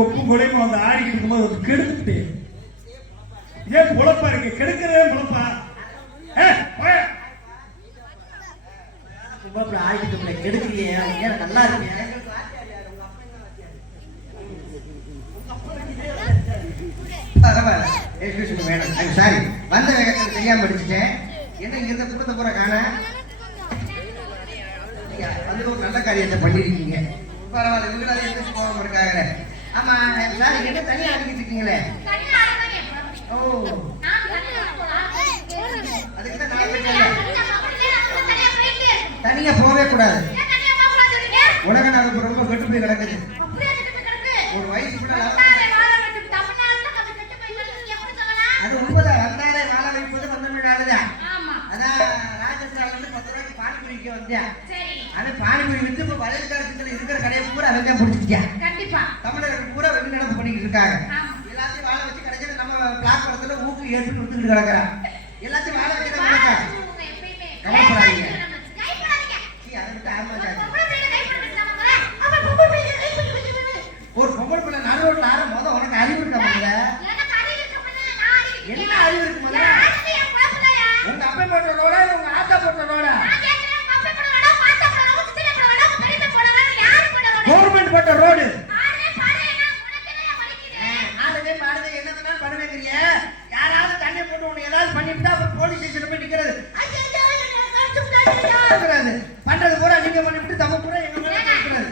கொப்பு கொலையும் வந்து ஆடிக்கிட்டு இருக்கும்போது ஒரு கெடுத்துட்டு ஏன் பொழப்பா இருக்கு கெடுக்கிறதே பொழப்பா ஆடிக்கிட்டு கெடுக்கலையே ஏன் நல்லா இருக்கேன் சாரி வந்த வேகத்தில் தெரியாம படிச்சுட்டேன் என்ன இங்க இருந்த கூட்டத்தை பூரா காண வந்து ஒரு நல்ல காரியத்தை பண்ணிருக்கீங்க பரவாயில்ல இவங்களால எந்திரிச்சு போகாம இருக்காங்க ஆமா சாரி என்ன தனியா ஆடிக்கிட்டு இருக்கீங்களே ஓ அதுக்குதான் தனியா போகவே கூடாது உலக நாடு ரொம்ப கெட்டு போய் கிடக்குது ஒரு வயசு அது உண்மைதான் வந்தாலே வாழ வைப்பது வந்தமிழாலுதான் அதான் ராஜஸ்தான்ல இருந்து 10 ரூபாய்க்கு பானிபூரிக்கு வந்தேன் அவன் பானிபூரி வித்து இப்ப வலைதளத்துல இருக்கிற கடையை பூரா அவன் தான் பிடிச்சிருக்கேன் தமிழர்கள் பூரா வெளி நடப்பு பண்ணிக்கிட்டு இருக்காங்க எல்லாத்தையும் வாழ வச்சு கிடைச்சது நம்ம பிளாக் படத்துல ஊக்கு ஏற்றுட்டு வித்துட்டு கிடக்குறான் எல்லாத்தையும் வாழ வச்சுதான் கவலைப்படாதீங்க அதை விட்டு ஆரம்பிச்சாச்சு ஒரு பொம்பளை பிள்ளை நடு ரோட்ல ஆற மொதல் உனக்கு அறிவு இருக்கா முதல்ல என்ன அறிவு இருக்கு முதல்ல உங்க அப்பா போட்ட ரோட உங்க ஆத்தா போட்ட ரோட கவர்மெண்ட் போட்ட ரோடு ஆடுவே பாடுவே என்ன வேணாலும் பண்ணுவேங்கிறிய யாராவது தண்ணி போட்டு உனக்கு ஏதாவது பண்ணிவிட்டா அப்புறம் போலீஸ் ஸ்டேஷன் போய் நிக்கிறது பண்றது பூரா நீங்க பண்ணிவிட்டு தம்ம பூரா எங்க மேல கேட்கறது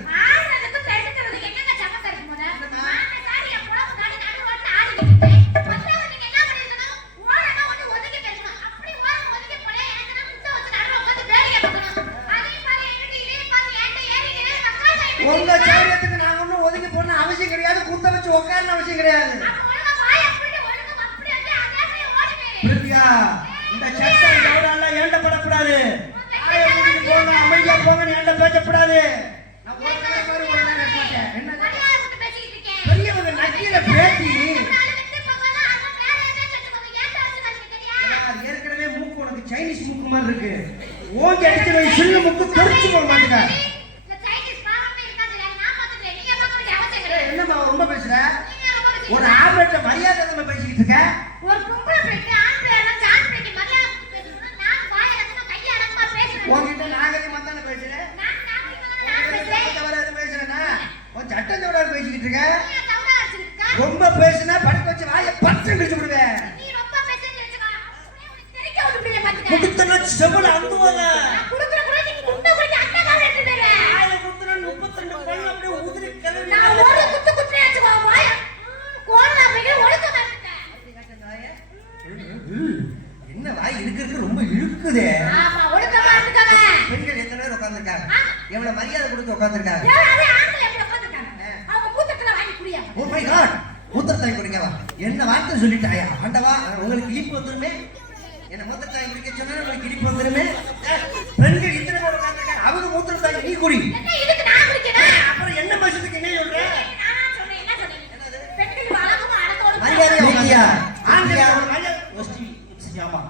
உங்க சௌரியத்துக்கு நாங்க ஒண்ணும் ஒதுங்கி போன அவசியம் கிடையாது குத்த வச்சு உட்காரணும் அவசியம் கிடையாது பிரியா இந்த சட்டம் கவுடால ஏண்டப்படக்கூடாது போங்க அமைதியா போங்க ஏண்ட பேசக்கூடாது நான் ஒரு நாள் பாரு ஒரு நாள் மாட்டேன் என்ன பெரியவங்க நக்கில பேசி ஏற்கனவே மூக்கு உனக்கு சைனீஸ் மூக்கு மாதிரி இருக்கு ஓங்கி அடிச்சு வை சின்ன மூக்கு தெரிச்சு போக மாட்டேங்க என்னம்மா ரொம்ப பேசுற ஒரு ஆம்பளை மரியாதை நம்ம பேசிக்கிட்டு இருக்க ஒரு பொம்பளை பெண்ணு ஆம்பளை எல்லாம் ஜான் பெண்ணு மரியாதை பேசணும் நான் வாயை அடக்க கையை அடக்கமா பேசுறேன் உன்கிட்ட நாகரிகமா தான பேசுறேன் நான் பேசுறேனா உன் சட்டம் தவறாக பேசிக்கிட்டு இருக்க ரொம்ப பேசினா படுக்க வச்சு வாயை பத்து பிடிச்சு விடுவேன் நீ ரொம்ப பேசிட்டு வெச்சுக்கோ தெரிக்க விட்டுடுவே பாத்துக்க குடுத்தன செவல அந்துவல குடுக்குற கூட நீ குண்ட குடி அண்ணா கால எடுத்து பேரு வாயை குடுத்துற 32 பல்லு அப்படியே உதிரி கலந்து நான் ஒரு குத்து குத்துறே வெச்சுக்கோ வாயை கோணா அப்படியே ஒடுக்க மாட்டேன் அப்படி கட்டனாய என்ன வாய் இருக்கு ரொம்ப இழுக்குதே ஆமா ஒடுக்க மாட்டேங்க பெண்கள் எத்தனை பேர் உட்கார்ந்திருக்காங்க எவ்வளவு மரியாதை கொடுத்து உட்கார்ந்திருக்காங்க அதே ஆண்கள் எப்படி உட்கார்ந்திருக்காங்க அவங்க கூத்தத்துல வாங்கி குடியா ஓ மை காட் மூத்திரத்தை குடிக்கவா என்ன வார்த்தை சொல்லிட்டாயா ஆண்டவா உங்களுக்கு இனிப்பு வந்துருமே என்ன மூத்திரத்தை குடிக்க சொன்னா உங்களுக்கு இனிப்பு வந்துருமே பெண்கள் இத்தனை பேர் உட்கார்ந்திருக்காங்க அவங்க மூத்திரத்தை நீ குடி என்ன இதுக்கு நான் குடிக்கணும் அப்புறம் என்ன பேசுறதுக்கு என்ன சொல்ற நான் சொன்னேன் என்ன சொன்னேன் என்னது பெண்கள் வழக்கமா அடக்கோட மரியாதை நீக்கியா ஆண்கள் ஆமா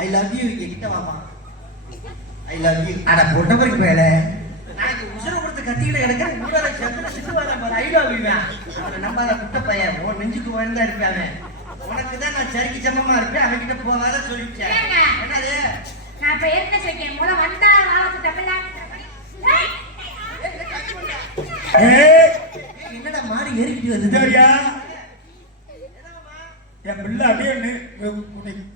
ஐ லவ் யூ கிட்ட வாமா ஐ லவ் யூ அட பொட்ட பரிக்கு பேல நான் உசுர கொடுத்து கத்திக்கிட்டு கிடக்க மூடால சந்திர சிட்டுவாத பாரு ஐ லவ் யூ அவன் நம்பாத குட்ட பையன் ஓ நெஞ்சுக்கு வந்தா இருக்கானே உனக்கு தான் நான் சரிக்கு சமமா இருப்பேன் அவன் கிட்ட போகாத சொல்லிட்டேன் என்னது நான் இப்ப என்ன செய்யேன் முத வந்தா வாவத்து தமிழ்ல என்னடா மாறி ஏறிட்டு வந்துறியா என் பிள்ளை அப்படியே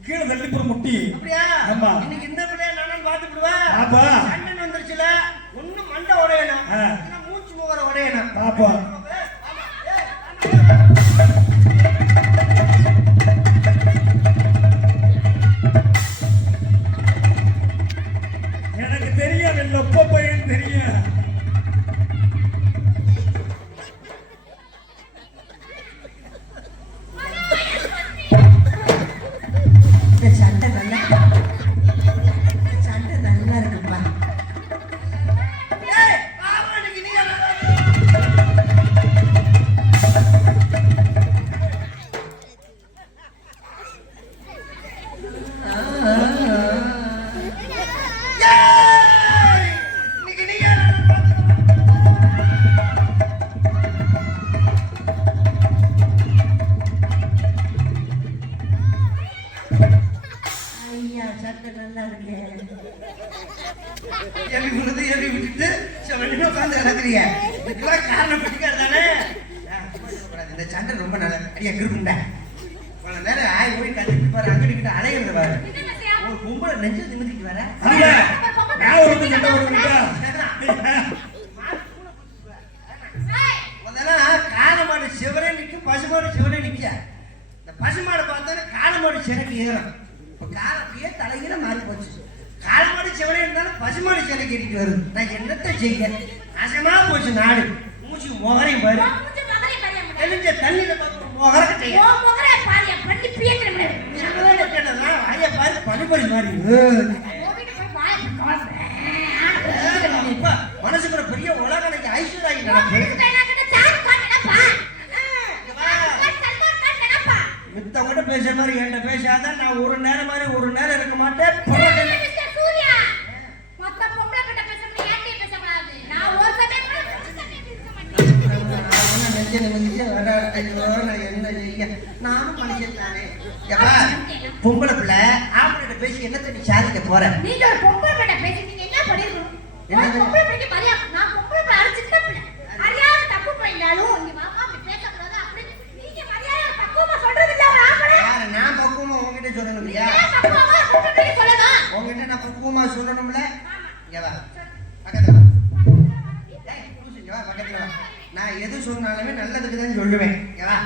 கீழே தள்ளி போற முட்டி அப்படியா ஆமா இன்னைக்கு இந்த பிள்ளைய நானும் பாத்து விடுவேன் பாப்பா சண்டன் வந்துருச்சுல ஒண்ணு மண்டை உடையணும் மூச்சு முகர உடையணும் பாப்பா எனக்கு தெரியும் இல்லை பையன் தெரியும் இன்னைக்கு நீ ஏறி விழுந்து ஏறி விட்டுட்டு செவனே உட்காந்து கிடக்குறீங்க. இதுக்கெல்லாம் காரணம் பிடிக்காது தானே? இந்த சண்டை ரொம்ப நல்ல அடியா கிருப்புண்டா. பல நேரம் ஆய் போய் கட்டிட்டு பாரு, அங்கிட்டு அலையிறது பாரு. ஒரு கும்பல நெஞ்சு நிமித்திட்டு வர முதல்ல காலமாடு சிவரே நிற்கும், பசுமாடு சிவரே நிக்க. இந்த பசுமாடை பார்த்தா காலமாடு சிறைக்கு ஏறும். இப்ப காலத்தையே தலையில மாறி போச்சு. காலமாடு சிவரே இருந்தாலும் பசுமாடு சிறைக்கு ஏறிட்டு வருது. நான் என்னத்தை செய்ய? நாசமா போச்சு நாடு. மூச்சு முகரையும் பாரு, தெரிஞ்ச தண்ணியில முகரக்க செய்ய பனிபொழி மாதிரி மனசுக்குற பெரிய உலகனைக்கு ஐஸ்வர்யாகி மித்த கூட பேசுற மாதிரி என்கிட்ட பேசாத. நான் ஒரு நேரம் மாதிரி ஒரு நேரம் இருக்க மாட்டேன். நானும் மனுஷன் தானே. பொம்பளை பிள்ளை ஆம்பளை பேசி என்னத்தை நீ சாதிக்க போற? நீங்க ஒரு பொம்பளை பிள்ளை பேசி நீங்க என்ன பண்ணிருக்கணும்? பொம்பளை பிள்ளைக்கு மரியாதை. நான் பொம்பளை பிள்ளை அடிச்சிட்ட பிள்ளை. அறியாம தப்பு பண்ணிட்டாலும் நீ மாமா அப்படி பேசக்கூடாது அப்படி நீங்க மரியாதை பக்குவமா சொல்றது இல்ல. ஒரு ஆம்பளை யார நான் பக்குவமா உங்ககிட்ட சொல்லணும் இல்லையா? பக்குவமா பொம்பளை பிள்ளை சொல்லணும். உங்ககிட்ட நான் பக்குவமா சொல்லணும்ல. இங்க வா பக்கத்துல வா. டேய் பூசிங்க வா பக்கத்துல வா. நான் எது சொன்னாலுமே நல்லதுக்கு தான் சொல்லுவேன். இங்க வா.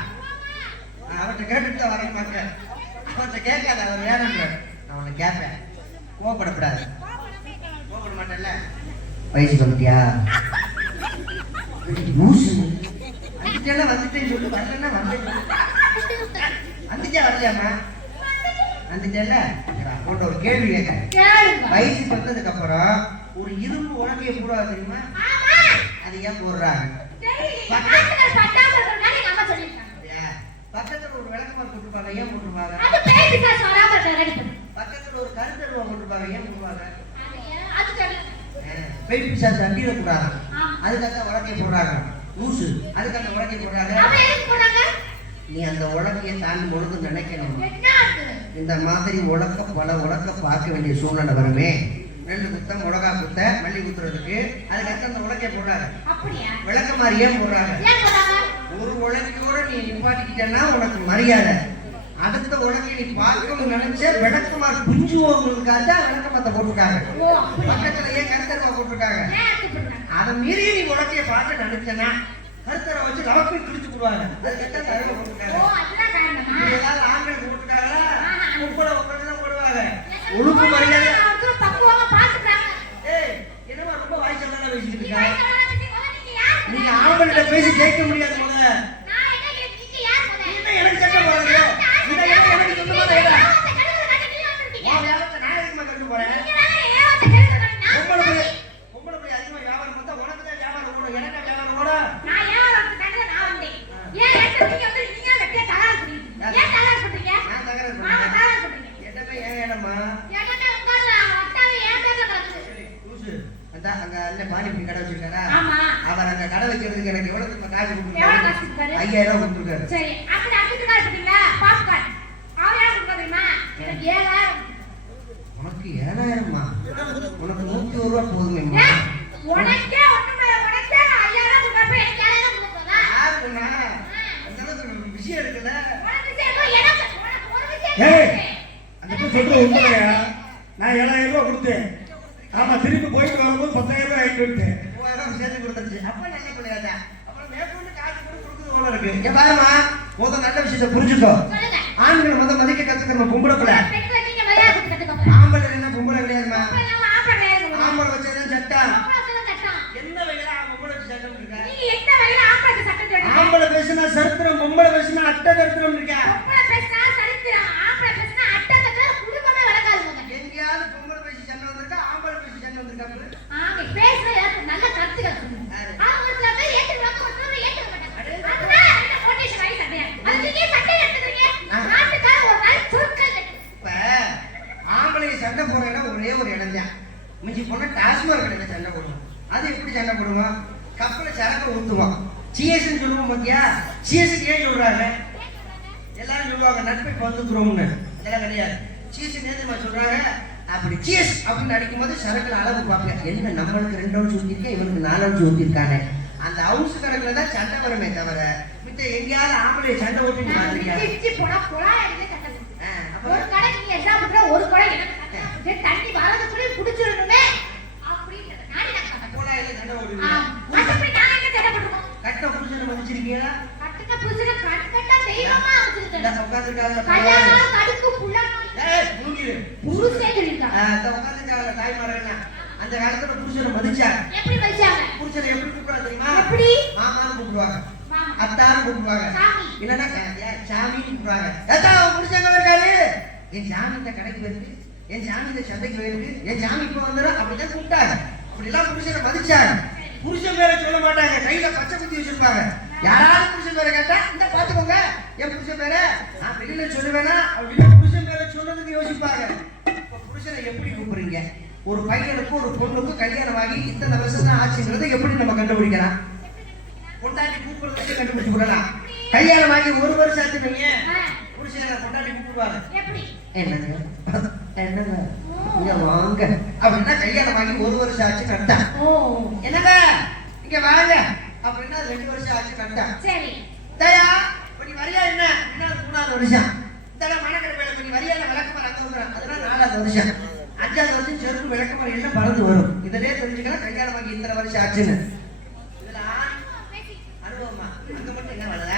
அவர்கிட்ட கேட்டுட்டு தான் வரேன் மக்கள். அவர்கிட்ட கேட்காத, அவர் வேணும்ன்ற. நான் உன்னை கேட்பேன். கோவப்படக்கூடாது. கோவப்பட மாட்டேன்ல? வயசு வந்துட்டியா? லூசு. வந்துட்டேன்னா வந்துட்டேன்னு சொல்லு, வரலன்னா வந்தேன். வந்துட்டியா வரலையாம்மா? வந்துட்டேல்ல? போட்ட ஒரு கேள்வி கேட்க. வயசு வந்ததுக்கு அப்புறம் ஒரு இரும்பு உலகைய போடாது தெரியுமா? அது ஏன் போடுறாங்க? பக்கத்துல ஒரு விளக்கமா போட்டுருப்பாங்க, ஏன் போட்டுருப்பாங்க? பக்கத்துல ஒரு கருத்தருவா போட்டுருப்பாங்க, ஏன் போடுவாங்க? பெண் பிசாசு அண்டியில போடுறாங்க, அதுக்காக உலகைய போடுறாங்க. லூசு, அதுக்காக உலகைய போடுறாங்க. நீ அந்த உலகையை தாண்டி பொழுது நினைக்கணும். இந்த மாதிரி உலக பல உலக பார்க்க வேண்டிய சூழ்நிலை வருமே. ரெண்டு குத்த மிளகா குத்த மல்லி குத்துறதுக்கு அதுக்கப்புறம் அந்த உலகைய போடுறாங்க. விளக்க மாதிரி ஏன் போடுறாங்க? ஒரு உலகையோட நீ நிப்பாட்டிக்கிட்டேன்னா உனக்கு மரியாதை. அடுத்த உலகை நீ பார்க்கணும்னு நினைச்ச விளக்கமாறு குஞ்சுவவங்களுக்காக விளக்கமாத்த போட்டிருக்காங்க. பக்கத்துல ஏன் கருத்தரவா போட்டிருக்காங்க? அதை மீறி நீ உலகைய பார்க்க நினைச்சனா கருத்தரை வச்சு நமக்கு கிழிச்சு போடுவாங்க. அதுக்கிட்ட தரவை போட்டிருக்காங்க. ஏதாவது ஆண்கள் போட்டிருக்காங்களா? உட்பட தான் போடுவாங்க. ஒழுங்கு மரியாதை என்னமா ரொம்ப வாய்ச்சலான பேசிட்டு இருக்காங்க. நீங்க ஆண்கள்கிட்ட பேசி ஜெயிக்க முடியாது. முதல்ல எனக்கு சட்டம் போறது எனக்கு சொந்தமா தேவை. நான் எதுக்குமா கட்டு போறேன்? பொம்பளை போய் அதிகமா வியாபாரம் பார்த்தா உனக்கு தான் வியாபாரம் ஓடும், எனக்கு வியாபாரம் ஓடும். அங்க அல்ல பானிபூரி கடை வச்சிருக்காரா? அவர் அந்த கடை வைக்கிறதுக்கு எனக்கு எவ்வளவு காசு கொடுத்துருக்காரு? 5000 கொடுத்துருக்காரு. சரி, அப்படி அக்கிட்டு காசு கொடுத்தீங்களா? பாஸ்கார்ட் அவர் யார் கொடுத்தீமா? எனக்கு 7000. உனக்கு 7000மா? உனக்கு 101 ரூபாய் போதுமேம்மா. உனக்கே ஒண்ணுமே உனக்கே 5000 கொடுப்பே எனக்கு 7000 கொடுப்பதா? யாருமா? அந்த அளவுக்கு விஷயம் இருக்குல. உனக்கு விஷயம் எனக்கு ஒரு விஷயம். ஏய் அந்த சொல்றது உண்மையா? நான் 7000 ரூபாய் கொடுத்தேன். ஆமா, திருப்பி போயிட்டு வரும்போது 10000 ரூபாய் ஆயிட்டு விட்டேன். 3000 சேர்த்து கொடுத்துருச்சு. அப்ப நல்ல பிள்ளையாதா. அப்புறம் மேற்கொண்டு காசு கொடுக்குறது போல இருக்கு. இங்க பாருமா, முதல்ல நல்ல விஷயத்தை புரிஞ்சுக்கோ. ஆண்களை முதல்ல மதிக்க கத்துக்கணும். பொம்பளை பிள்ளை நீங்க மரியாதை கொடுத்து கத்துக்கோங்க. ஆம்பளை என்ன பொம்பளை கிடையாதுமா? ஆம்பளை வச்சதான் சட்டம். என்ன வகையில பொம்பளை வச்சு சட்டம் இருக்கா? நீங்க எந்த வகையில ஆம்பளை சட்டம் சொல்றீங்க? ஆம்பளை பேசினா சரித்திரம், பொம்பளை பேசினா அட்டை தரித்திரம் இருக்கா? பொம்பளை பேசினா சரித்திரம், ஆம்பளை பேசினா அட்டை தரித்திரம், குடும்பமே வளர்க்காதுங்க. எங்கயாவது பொம்பளை பேசி சண்டை வந்திருக்கா? ஆம்பளை பேசி சண்டை வந்திருக்கா? ஆங்க பேசுறது நல்ல கருத்துக்கள் சொல்லுங்க. அவங்க சில பேர் ஏத்துக்குவாங்க, ஒரு சிலர் ஏத்துக்க மாட்டாங்க. அதுதான் என்ன மோட்டிவேஷன் ஆகி சண்டையா? அது நீங்க சண்டை எடுத்துக்கிறீங்க. நாட்டுக்கார ஒரு நாள் சொற்கள். இப்ப ஆம்பளை சண்டை போற இடம் ஒரே ஒரு இடம் தான். மிஞ்சி போனா டாஸ்மாக் கடையில சண்டை போடுவோம். அது எப்படி சண்டை போடுவோம்? கப்பல சரக்கு ஊத்துவோம். சிஎஸ்ன்னு சொல்லுவோம் பாத்தியா? சிஎஸ் ஏன் சொல்றாங்க? எல்லாரும் சொல்லுவாங்க நட்பை பந்துக்கிறோம்னு. இதெல்லாம் கிடையாது. சிஎஸ் நேரமா சொல்றாங்க அப்படி சீஸ் அப்படின்னு அடிக்கும்போது சரக்குல அளவு பார்ப்பேன். என்ன நம்மளுக்கு 2 ounce ஊத்திருக்கேன், இவனுக்கு 4 ounce ஊத்திருக்கானே. அந்த அவுன்ஸ் கணக்குல தான் சண்டை வருமே தவிர மித்த எங்கேயாவது ஆம்பளை சண்டை ஓட்டி பாக்குறியா? ஒரு கடை நீங்க எக்ஸாம் பண்ற, ஒரு கடை எனக்கு தண்ணி வரதுக்குள்ளே குடிச்சிரணுமே அப்படிங்கறது நாடி நான் போலாயில சண்டை ஓடுவீங்க. அப்படி நான் என்ன சண்டை பண்றோம்? கட்ட புருஷனை மதிச்சிருக்கீங்களா? கட்ட புருஷனை கட்ட தெய்வமா வச்சிருக்கேன். உட்கார்ந்துருக்காங்க கல்யாணம் கடுக்கு புள்ள புருஷே சொல்லிருக்காங்க. உட்கார்ந்துருக்காங்க தாய்மாரெல்லாம். அந்த காலத்துல புருஷனை மதிச்சாங்க. எப்படி மதிச்சாங்க? புருஷனை எப்படி கூப்பிடுறாங்க தெரியுமா? எப்படி? மாமான்னு கூப்பிடுவாங்க, அத்தான்னு கூப்பிடுவாங்க, இல்லன்னா சாமின்னு கூப்பிடுவாங்க. ஏதா புருஷங்க இருக்காரு, என் சாமி இந்த கடைக்கு வருது, என் சாமி இந்த சந்தைக்கு வருது, என் சாமி இப்ப வந்துடும் அப்படிதான் கூப்பிட்டாங்க. அப்படி எல்லாம் புருஷனை மதிச்சாங்க. புருஷன் பேரை சொல்ல மாட்டாங்க, கையில பச்சை குத்தி வச்சிருப்பாங்க. யாராவது புருஷன் பேரை கேட்டா இந்த பாத்துக்கோங்க என் புருஷன் பேரை நான் வெளியில சொல்லுவேனா அப்படின்னு புருஷன் பேரை சொல்றதுக்கு யோசிப்பாங்க. இப்ப புருஷனை எப்படி கூப்பிடுறீங்க? ஒரு பையனுக்கும் ஒரு பொண்ணுக்கும் கல்யாணம் ஆகி இத்தனை வருஷம் தான் ஆச்சுங்கிறத எப்படி நம்ம கண்டுபிடிக்கலாம்? பொண்டாட்டி கூப்பிடுறதுக்கு கண்டுபிடிச்சு விடலாம். கல்யாணம் ஆகி 1 வருஷம் ஆச்சுன்னு புருஷனை பொண்டாட்டி கூப்பிடுவாங்க. என்னங்க என்னங்க இங்க வாங்க அப்படின்னா கல்யாணம் ஆகி 1 வருஷம் ஆச்சு கரெக்டா? என்னங்க இங்க வாங்க அப்படின்னா 2 வருஷம் ஆச்சு கரெக்டா? சரி தயா இப்ப நீ வரியா என்ன? இன்னும் 3வது வருஷம். இதெல்லாம் மனக்கடை வேலை பண்ணி வரியா விளக்கமா அங்க வந்துடும். அதெல்லாம் 4வது வருஷம். 5வது வருஷம் செருப்பு விளக்கமா எல்லாம் பறந்து வரும். இதுலயே தெரிஞ்சுக்கலாம் கல்யாணம் ஆகி இத்தனை வருஷம் ஆச்சுன்னு. இதுல அனுபவமா அங்க மட்டும் என்ன வரல?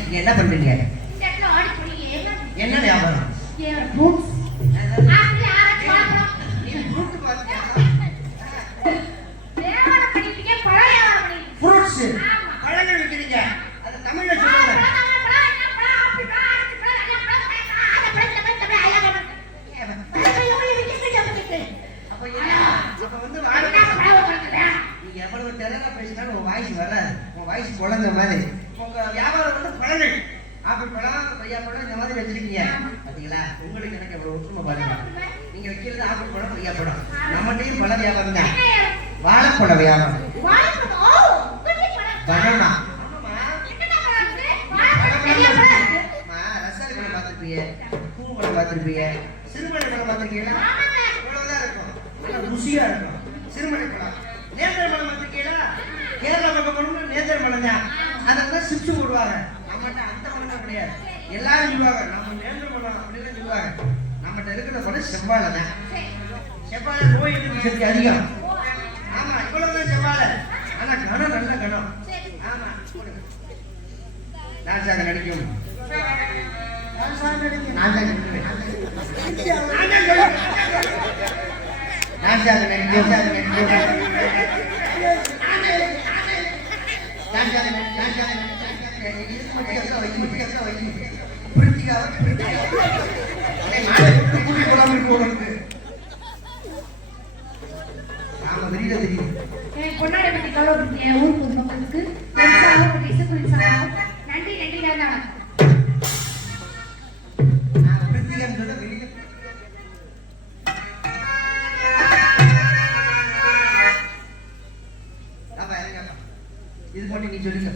இங்க என்ன பண்றீங்க? என்ன வியாபாரம்? ஃப்ரூட்ஸ் பழங்கள் விற்கிறீங்க. அது தமிழ்ல சொல்லுங்க. அப்ப வந்து நீங்க எவ்வளவு டெரரா பேசினாலும் உங்க வாய்ஸ் வராது. உங்க வாய்ஸ் குழந்தை மாதிரி. உங்க வியாபாரம் வந்து பழங்கள். ஆப்பிள் பழம், கொய்யா பழம் இந்த மாதிரி வச்சிருக்கீங்க. பாத்தீங்களா? உங்களுக்கு எனக்கு எவ்வளவு ஒற்றுமை பாருங்க. நீங்க வைக்கிறது ஆப்பிள் பழம், கொய்யா பழம். நம்மகிட்டயும் பழ வியாபாரம் தான். வாழைப்பழ வியாபாரம். பனானா. ரசாயன பழம் பார்த்திருப்பீங்க, பூ பழம் பார்த்திருப்பீங்க, சிறுமணி பழம் பார்த்திருக்கீங்களா? இவ்வளவுதான் இருக்கும். ருசியா இருக்கும் சிறுமணி பழம். நேந்திர பழம் பார்த்திருக்கீங்களா? கேரளா பக்கம் போனோம்னா நேந்திர பழம் தான். அதை வந்து சிப்ஸ் போடுவாங்க. நம்மகிட்ட அந்த பழம் கிடையாது. எல்லாரும் சொல்லுவாங்க நம்ம நேந்திர பழம் அப்படின்னு சொல்லுவாங்க. நம்மகிட்ட இருக்கிற பழம் செவ்வாழை தான். செவ்வாழை நோய் எதிர்ப்பு சக்தி அதிகம். ஆமா இவ்வளவுதான் செவ்வாழை. ஆனா கனம் நல்ல கனம். ஆமா நான்சாக நடிக்கும். நான்சாக நடிக்கும். பொன்னாடி கவலைப்படுத்திய ஊர் பொதுமக்களுக்கு நன்றி நன்றி தான். இது பண்ணி நீ சொல்லுங்க.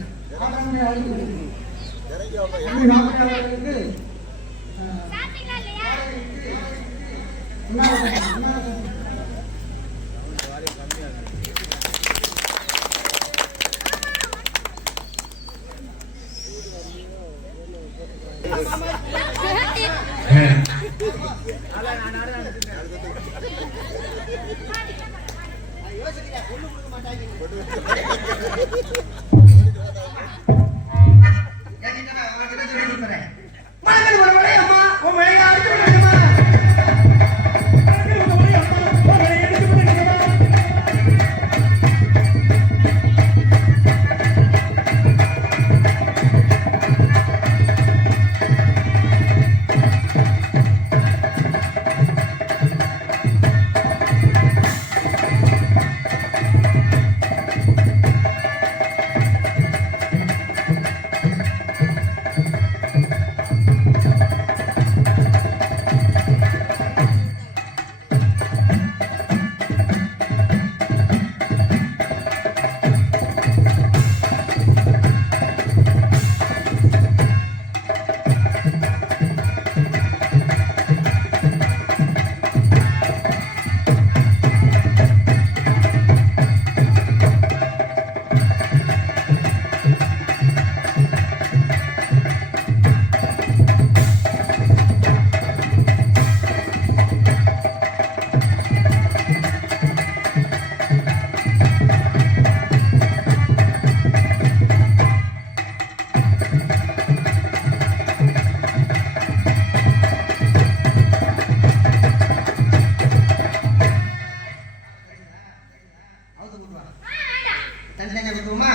குத்துவா வேண்டாம். தனித்தனியா குத்துவோமா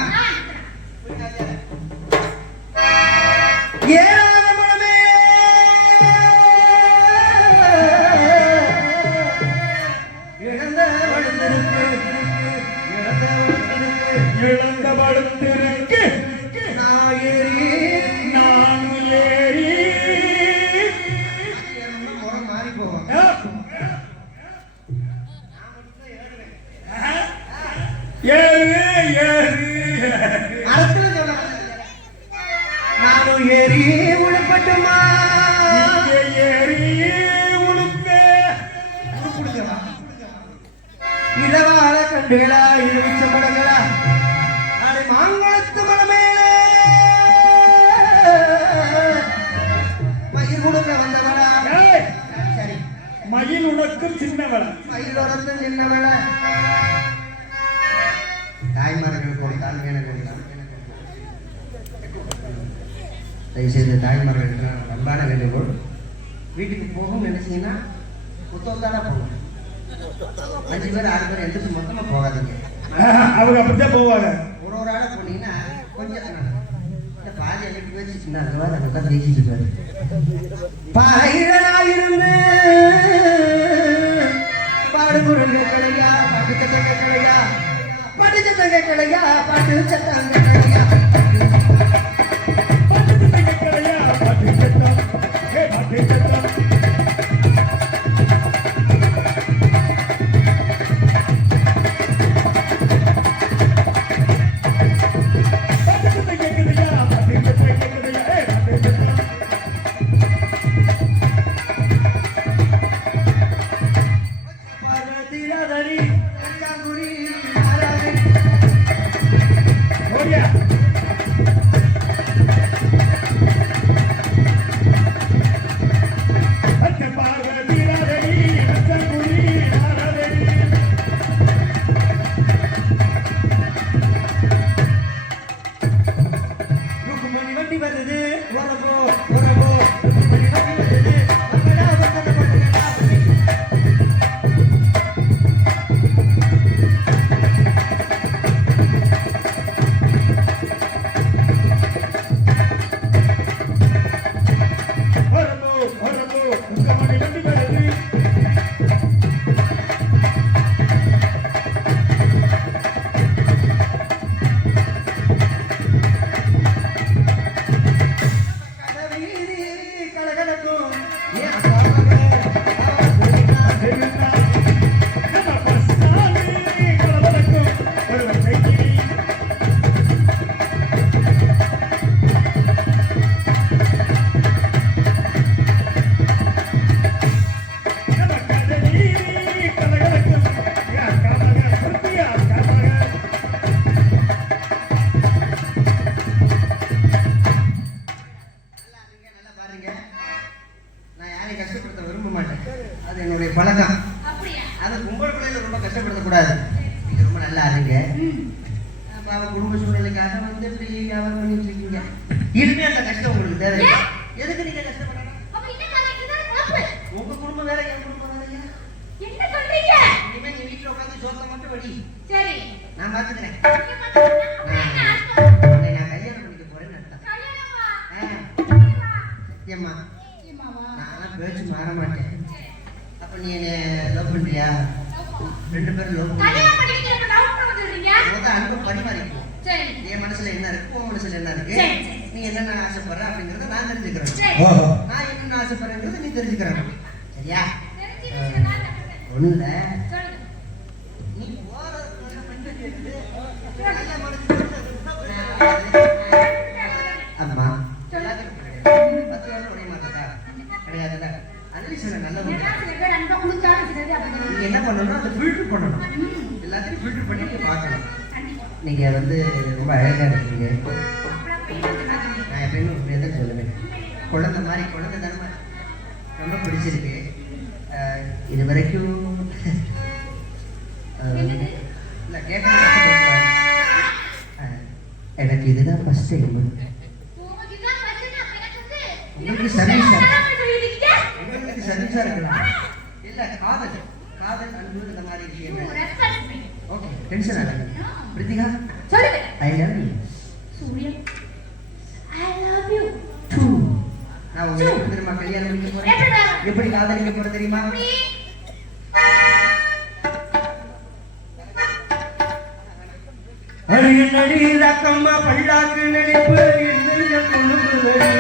எடுத்துறேன். ஏறாத மனமே இழந்த படுத்திருக்கு இழந்த படுத்திருக்கு நான் ஏறி நானும் ஏறி முகம் மாறி போவோம் ஏறு ஏறு அடுத்தது சொல்ல நானும் ஏறி உழுப்பட்டுமா இங்கே ஏறி உடுப்பே இளவாழ கண்டுகளா இழுவிச்ச மடங்களா நாளை மாங்குளத்து மலமேலே மயிர் கொடுக்க வந்தவளா ஏய், சரி மயில் உனக்கும் சின்னவள மயிலோரத்தில் நின்னவள தாய்மார்களுக்கு ஒரு தாழ்மையான வேண்டுகோள். தயவுசெய்து தாய்மார்களுக்கு நான் அன்பான வேண்டுகோள். வீட்டுக்கு போகும் நினைச்சீங்கன்னா புத்தகத்தான போகும் 5 பேர் 6 பேர் எந்திரிச்சு மொத்தமா போகாதீங்க. அவங்க அப்படித்தான் போவாங்க ஒரு ஒரு ஆளா போனீங்கன்னா கொஞ்சம் இந்த பாதி எனக்கு பேசிச்சுன்னா அதுவா அதை தான் பேசிட்டு இருப்பாரு பாயிரனாயிருந்து பாடுகுருங்க கலையா பாட்டு சத்தங்க கலையா பாட்டு சத்தங்க கலையா பாட்டு சத்தங்க கலையா பார்வதிராதரி காங்குரி ஆராதரி ஓடியா பச்சை பார்வதி ராதடி ரத்தங்குடி ராதடி ருக்குமணி வண்டி வருது உறவோ உறவோ ருக்குமணி வண்டி வருது வந்தடா வந்தடா வந்தடா வரபோ வரபோ உங்க மணி வண்டி வருது கடவீதி கலகலக்கும் ஏன் அக்காமக தெரியுமா நம்ம பஸ்தானி கலவலக்கும் ஒரு வச்சைக்கு நம்ம கடலி கலகலக்கும் அக்காமக குட்டியா அக்காமக நல்லா பாருங்க நான் யாரையும் கஷ்டப்படுத்த விரும்ப மாட்டேன் அது என்னுடைய பழக்கம் அப்படியா? அதை கும்பல் பிள்ளைல ரொம்ப கஷ்டப்படுத்தக்கூடாது நீங்க ரொம்ப நல்லா இருங்க அவ குடும்ப சூழ்நிலைக்காக வந்து இப்படி வியாபாரம் பண்ணிட்டு இருக்கீங்க இனிமே அந்த கஷ்டம் உங்களுக்கு தேவை ஏன்? எதுக்கு நீங்க கஷ்டப்படணும் அப்ப என்ன கதைக்குதான் தப்பு? உங்க குடும்பம் வேற என் குடும்பம் வேறையா என்ன சொல்றீங்க? இனிமே நீ வீட்டுல உட்காந்து சோத்த மட்டும் வடி சரி. நான் பாத்துக்கிறேன் நீங்க பாத்தீங்கன்னா, அப்புறம் என்ன அர்த்தம்? உன்னை நான் கல்யாணம் பண்ணிக்க போறேன்னு அர்த்தம் கல்யாணமா? ஏம்மா சத்தியமாவா? நான் பேச்சு மாற மாட்டேன் அப்ப நீ என்ன லவ் பண்றியா 2 பேரும் லவ் கல்யாணம் பண்ணிக்கிட்டு எப்ப love பண்ண சொல்றீங்க? பண்ணுவோம் அன்பு பரிமாறிக்குவோம் சரி. என் மனசுல என்ன இருக்கு உன் மனசுல என்ன இருக்கு சரி, சரி. நீ என்னென்ன ஆசைப்படுற அப்படிங்கறத நான் தெரிஞ்சுக்கிறேன் சரி. ஓஹோ நான் என்னென்ன ஆசைப்படுறேங்கிறத நீ தெரிஞ்சுக்கிறேன் சரியா தெரிஞ்சு வச்சுக்கதான் தப்பு. ஒண்ணு இல்ல சொல்லுங்க. நீ போற பண்ணி கேட்டு அம்மா எல்லாத்துக்கும் கிடையாது 10 வருஷம் உடைய மாட்டா கிடையாதுல்ல அதுல சில நல்லவங்க ஏன்னா சில பேர் அன்பா கொடுத்தாலும் சிலது அப்படி நீங்க என்ன பண்ணணும் அதை ஃபில்டர் பண்ணணும் ம். எல்லாத்தையும் ஃபில்டர் பண்ணி நீங்க பார்க்கணும் கண்டிப்பா. நீங்க வந்து ரொம்ப அழகா இருக்கீங்க அப்புறம் போய் வந்து பாருங்க. நான் எப்பயுமே இப்படியே தான் சொல்லுவேன் குழந்தை மாதிரி குழந்தை தனமா ரொம்ப பிடிச்சிருக்கு இது வரைக்கும் இல்லை கேட்க எனக்கு இதுதான் ஃபர்ஸ்ட் டைம் உங்களுக்கு இதான் பிரச்சனை, அப்ப எனக்கு வந்து உங்களுக்கு சர்வீஸ் கல்யாணம் சொல்லிட்டீங்க? உங்களுக்கு சர்வீஸாக இருக்கலாம் இல்லை காதல் காதல் அன்பு இந்த மாதிரி ஓ, விஷயங்கள் respect. ஓகே டென்ஷன் ஆகாது. பிரித்திகா சொல்லுங்க. I love you. Surya I love you. நான் உங்களை எப்படி தெரியுமா கல்யாணம் பண்ணிக்க போறேன்? எப்படி காதலிக்க போறேன் தெரியுமா? அடியடி ரக்கம்மா பல்லாக்கு நடிப்பு என்னைய கொழும்புதடி.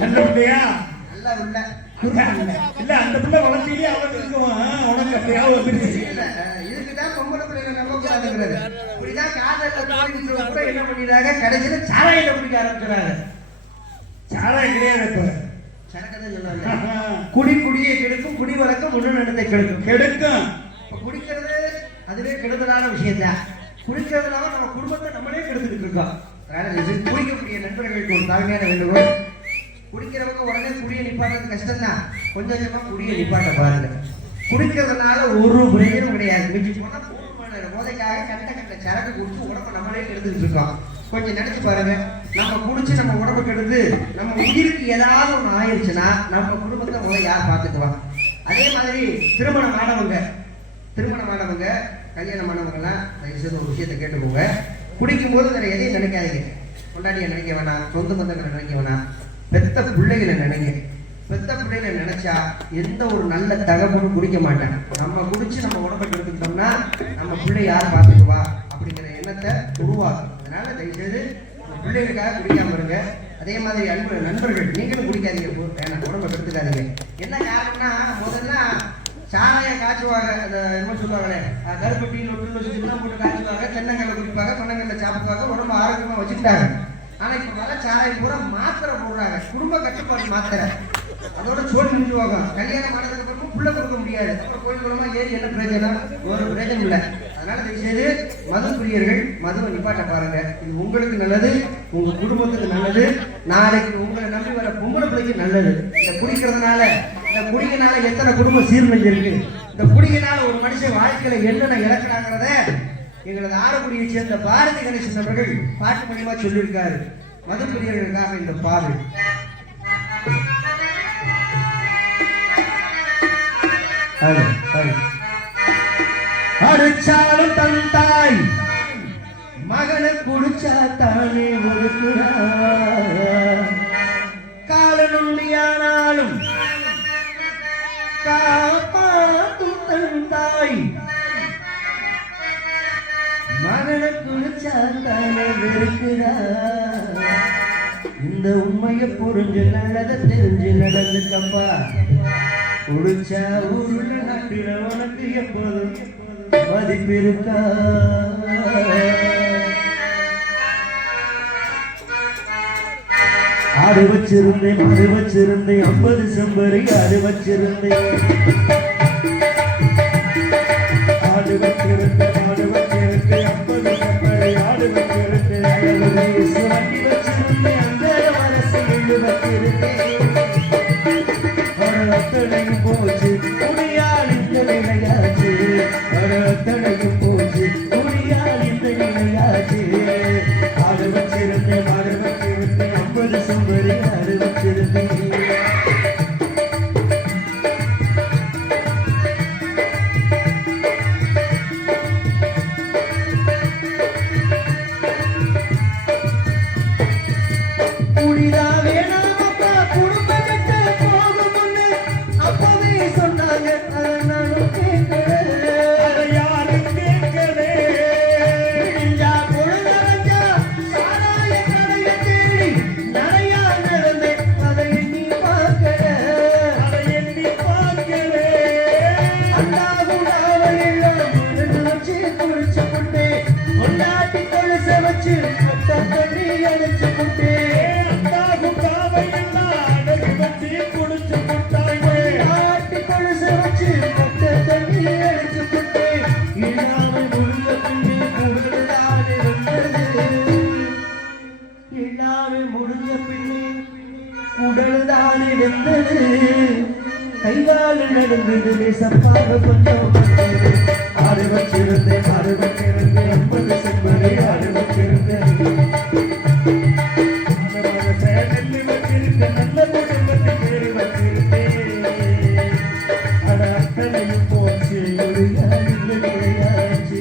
கண்டுபிடியா? நல்லா உள்ள இல்ல அந்த பிள்ளை வளர்ச்சியிலே அவன் இருக்குவான். உனக்கு அப்படியாவது வந்துருச்சு. இதுக்குதான் பொம்பளை பிள்ளைங்க நம்ப கூடாதுங்கிறது. இப்படிதான் காதல்ல போயிட்டு கூட என்ன பண்ணிடுறாங்க, கடைசியில சாராயில குடிக்க ஆரம்பிச்சுறாங்க. சாராயம் கிடையாது இப்ப. சரக்கதான் சொல்றாங்க. குடி குடியை கெடுக்கும், குடி வழக்கம் முன்னெடுத்தை கெடுக்கும். கெடுக்கும். இப்ப குடிக்கிறது அதுவே கெடுதலான விஷயம் தான். குடிக்கிறதுனால நம்ம குடும்பத்தை நம்மளே கெடுத்துட்டு இருக்கோம். குடிக்கக்கூடிய நண்பர்களுக்கு ஒரு தாழ்மையான வேண்டுகோள். குடிக்கிறவங்க உடனே குடியை நிப்பாட்டுறது கஷ்டம் தான். கொஞ்சம் கொஞ்சமா குடியை நிப்பாட்ட பாருங்க. குடிக்கிறதுனால ஒரு பிரயோஜனம் கிடையாது. மிஞ்சி போனா போதைக்காக கட்ட சரக்கு குடிச்சு உடம்பு நம்மளே கெடுத்துட்டு இருக்கோம். கொஞ்சம் நினைச்சு பாருங்க, நம்ம குடிச்சு நம்ம உடம்பு கெடுத்து நம்ம உயிருக்கு ஏதாவது ஒன்று ஆயிடுச்சுன்னா நம்ம குடும்பத்தை முதல்ல யார் பார்த்துக்குவாங்க? அதே மாதிரி திருமணமானவங்க கல்யாணமானவங்கலாம் தயவுசெய்து ஒரு விஷயத்தை கேட்டுக்கோங்க. குடிக்கும் போது வேற எதையும் நினைக்காதீங்க. கொண்டாடியை நினைக்க வேணாம், சொந்த பந்தங்களை நினைக்க வேணாம், பெத்த பிள்ளைகளை நினைங்க. பெத்த பிள்ளைகளை நினைச்சா எந்த ஒரு நல்ல தகவலும் குடிக்க மாட்டேன். நம்ம குடிச்சு நம்ம உடம்பை கெடுத்துக்கிட்டோம்னா நம்ம பிள்ளை யார் பார்த்துக்குவா அப்படிங்கிற எண்ணத்தை உருவாக்கும். அதனால தயவுசெய்து பிள்ளைகளுக்காக குடிக்காம இருங்க. அதே மாதிரி அன்பு நண்பர்கள் நீங்களும் குடிக்காதீங்க, வேணாம், உடம்பை கெடுத்துக்காதீங்க. என்ன காரணம்னா முதல்ல சாராயம் காய்ச்சுவாங்க. அந்த என்ன சொல்லுவாங்களே, கருப்பட்டி நொட்டு போட்டு காய்ச்சுவாங்க, தென்னங்கல்ல குடிப்பாங்க, கொண்டங்கல்ல சாப்பிடுவாங்க, உடம்பு ஆரோக்கியமா வச்சுக்கிட்டாங்க. ஆனா இப்ப வர சாராயம் பூரா மாத்திரை போடுறாங்க, குடும்ப கட்டுப்பாடு மாத்திரை. அதோட சோழி நின்றுவாங்க. கல்யாணம் ஆனதுக்கு அப்புறம் புள்ள கொடுக்க முடியாது. அப்புறம் கோயில் குளமா ஏறி என்ன பிரயோஜனம்? ஒரு பிரயோஜனம் இல்லை. அதனால தயவுசெய்து மது பிரியர்கள் மதுவை நிப்பாட்ட பாருங்க. இது உங்களுக்கு நல்லது, உங்க குடும்பத்துக்கு நல்லது, நாளைக்கு உங்களை நம்பி வர பொம்பளை பிள்ளைக்கு நல்லது. இந்த குடிக்கிறனால எத்தனை குடும்பம் சீர்நிலைஞ்சிருக்கு. இந்த குடிக்கிறனால ஒரு மனுஷன் வாழ்க்கையில என்னென்ன இழக்கிறாங்கிறத எங்களது ஆரக்குடியை சேர்ந்த பாரதி கணேசன் அவர்கள் பாட்டு மூலியமா சொல்லியிருக்காரு. மது பிரியர்களுக்காக இந்த பாடல். அடிச்சாலும் தன் தாய் மகனை குடிச்சா தானே ஒதுக்குறார். காலனுண்டியானாலும் காப்பாற்றும் தன் தாய் மகனை குடிச்சா தானே வெறுக்கிறார். இந்த உண்மையை புரிஞ்சு நல்லதை தெரிஞ்சு நடந்துக்கப்பா. குடிச்சா ஊருல நாட்டில உனக்கு எப்போதும் மதிப்பிருக்கா. ஆடு வச்சிருந்தேன் 50 செம்பரி ஆடு வச்சிருந்தேன். ஆடு வச்சிருந்தேன் 50 செம்பரி ஆடு வச்சிருந்தேன். வண்டி வச்சிருந்தேன் அந்த மனசு வச்சிருந்தேன். அத்தனையும் போச்சு குடியால் இந்த நிலையாச்சு. அத்தனையும் போச்சு குடியால் இந்த நிலையாச்சு. ஆடு வச்சிருந்தேன் 50 செம்பரி ஆடு வச்சிருந்தேன். கைகால நடந்தது சப்பாக கொஞ்சம் ஆடு வச்சிருந்தேன் 50 செம்பரி ஆடு வச்சிருந்தேன். நல்ல குடும்பத்தை பேர் வச்சிருந்தேன். அத்தனையும் போச்சு விளையாச்சு.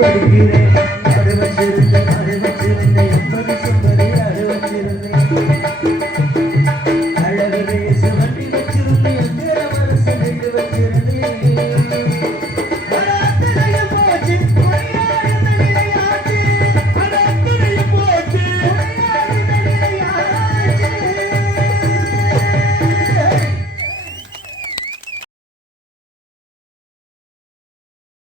படிக்கிறேன். மாடு வச்சிருந்து